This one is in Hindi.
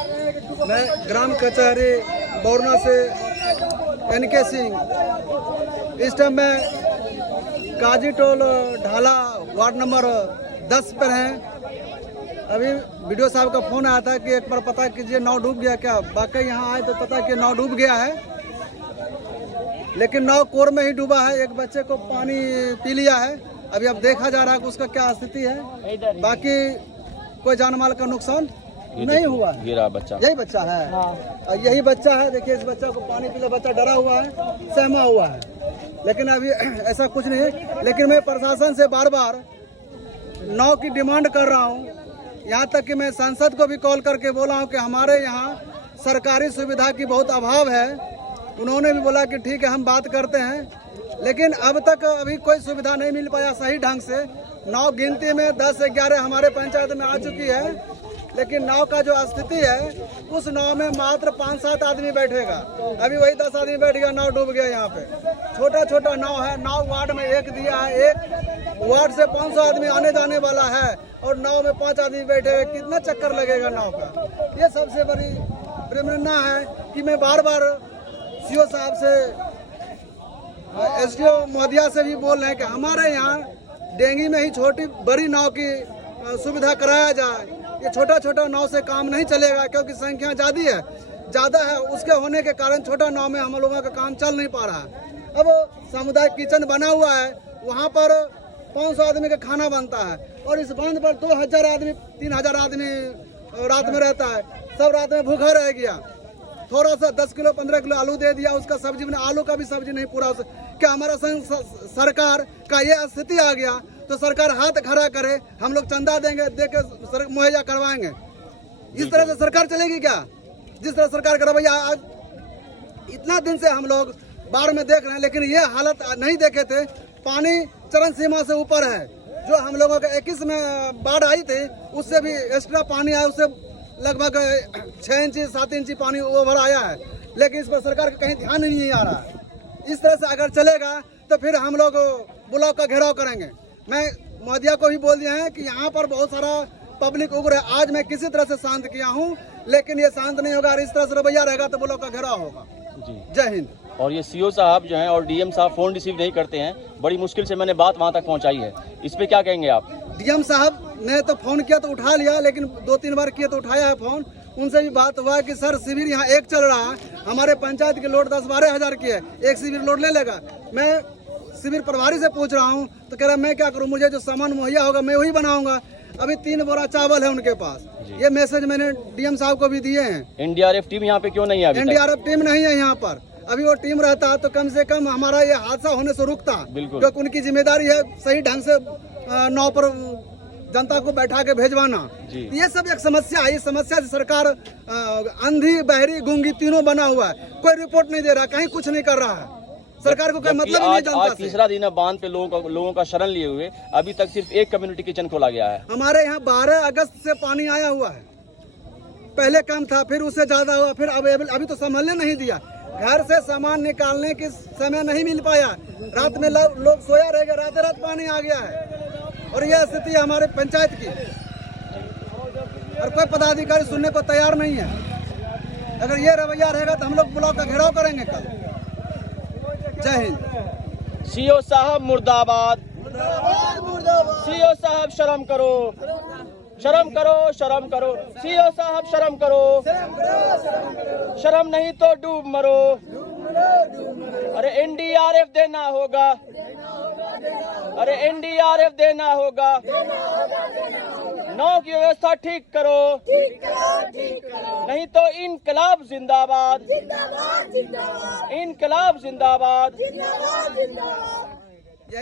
मैं ग्राम कचहरी बोरना से NK सिंह। इस टाइम मैं काजी टोल ढाला वार्ड नंबर 10 पर हैं। अभी वीडियो साहब का फोन आया था कि एक बार पता कीजिए नाव डूब गया क्या। वाकई यहाँ आए तो पता कि नाव डूब गया है, लेकिन नाव कोर में ही डूबा है। एक बच्चे को पानी पी लिया है। अभी अब देखा जा रहा है कि उसका क्या स्थिति है। बाकी कोई जान माल का नुकसान नहीं हुआ है। गिरा बच्चा, यही बच्चा है। हाँ। यही बच्चा है। देखिए इस बच्चा को पानी पीला, बच्चा डरा हुआ है, सहमा हुआ है, लेकिन अभी ऐसा कुछ नहीं है। लेकिन मैं प्रशासन से बार बार नाव की डिमांड कर रहा हूँ। यहाँ तक कि मैं सांसद को भी कॉल करके बोला हूँ कि हमारे यहाँ सरकारी सुविधा की बहुत अभाव है। उन्होंने भी बोला कि ठीक है हम बात करते हैं, लेकिन अब तक अभी कोई सुविधा नहीं मिल पाया सही ढंग से। नाव गिनती में 10 से 11 हमारे पंचायत में आ चुकी है, लेकिन नाव का जो स्थिति है उस नाव में मात्र 5-7 आदमी बैठेगा। अभी वही 10 आदमी बैठ गया, नाव डूब गया। यहाँ पे छोटा छोटा नाव है। नाव वार्ड में एक दिया है, एक वार्ड से 500 आदमी आने जाने वाला है और नाव में 5 आदमी बैठे हैं। कितना चक्कर लगेगा नाव का। ये सबसे बड़ी विडंबना है कि मैं बार बार CO साहब से, SDO महोदया से भी बोल रहे हैं कि हमारे यहाँ डेंगी में ही छोटी बड़ी नाव की सुविधा कराया जाए। ये छोटा छोटा नाव से काम नहीं चलेगा, क्योंकि संख्या ज़्यादा है। उसके होने के कारण छोटा नाव में हम लोगों का काम चल नहीं पा रहा है। अब सामुदायिक किचन बना हुआ है, वहाँ पर 500 आदमी का खाना बनता है और इस बंद पर 2000 आदमी 3000 आदमी रात में रहता है। सब रात में भूखा रह गया। थोड़ा सा 10 किलो 15 किलो आलू दे दिया, उसका सब्जी बना, आलू का भी सब्जी नहीं पूरा। क्या हमारा सरकार का ये स्थिति आ गया तो सरकार हाथ खड़ा करे, हम लोग चंदा देंगे, देके मुहैया करवाएंगे। इस तरह से सरकार चलेगी क्या? जिस तरह सरकार का रवैया आज इतना दिन से हम लोग बाढ़ में देख रहे हैं, लेकिन ये हालत नहीं देखे थे। पानी चरम सीमा से ऊपर है। जो हम लोगों के 21 में बाढ़ आई थी, उससे भी एक्स्ट्रा पानी आया, उससे लगभग 6 इंची 7 इंची पानी ओवर आया है, लेकिन इस पर सरकार का कहीं ध्यान नहीं आ रहा है। इस तरह से अगर चलेगा तो फिर हम लोग ब्लॉक का घेराव करेंगे। मैं महोदया को भी बोल दिया है कि यहाँ पर बहुत सारा पब्लिक उग्र है। आज मैं किसी तरह से शांत किया हूँ, लेकिन ये शांत नहीं होगा। इस तरह से रवैया रहेगा तो ब्लॉक का घेराव होगा। जय हिंद। और ये CO साहब जो हैं और DM साहब फोन रिसीव नहीं करते हैं। बड़ी मुश्किल से मैंने बात वहाँ तक पहुँचाई है। इस पे क्या कहेंगे आप? DM साहब ने तो फोन किया तो उठा लिया, लेकिन 2-3 बार किया तो उठाया है फोन। उनसे भी बात हुआ कि सर शिविर यहाँ एक चल रहा है, हमारे पंचायत की लोड 10-12 हज़ार की है, एक शिविर लोड ले लेगा। मैं शिविर प्रभारी से पूछ रहा हूँ तो कह रहा मैं क्या करूँ, मुझे जो सामान मुहैया होगा मैं वही बनाऊंगा। अभी 3 बोरा चावल है उनके पास। ये मैसेज मैंने DM साहब को भी दिए हैं। NDRF टीम यहाँ पे क्यों नहीं है? NDRF टीम नहीं है यहाँ पर। अभी वो टीम रहता तो कम से कम हमारा ये हादसा होने से रुकता, क्योंकि उनकी जिम्मेदारी है सही ढंग से नाव पर जनता को बैठा के भेजवाना। ये सब एक समस्या है। इस समस्या से सरकार अंधी बहरी गूंगी तीनों बना हुआ है। कोई रिपोर्ट नहीं दे रहा, कहीं कुछ नहीं कर रहा है। सरकार को कोई मतलब नहीं जनता से। तीसरा दिन है बांध पे लोगों का शरण लिए हुए, अभी तक सिर्फ एक कम्युनिटी किचन खोला गया है। हमारे यहाँ 12 अगस्त से पानी आया हुआ है। पहले कम था, फिर उससे ज्यादा हुआ, फिर अभी तो संभलने नहीं दिया। घर से सामान निकालने की समय नहीं मिल पाया। रात में लोग सोया रह गए, रात पानी आ गया है। और यह स्थिति है हमारे पंचायत की, और कोई पदाधिकारी सुनने को तैयार नहीं है। अगर ये रवैया रहेगा तो हम लोग ब्लॉक का घेराव करेंगे कल। जय हिंद। CO साहब मुर्दाबाद। CO साहब शर्म करो, शर्म करो, शर्म करो। CO साहब शर्म करो, शर्म नहीं तो डूब मरो। अरे NDRF देना होगा, अरे NDRF देना होगा। नाव की व्यवस्था ठीक करो, नहीं तो इनकलाब जिंदाबाद, इनकलाब जिंदाबाद।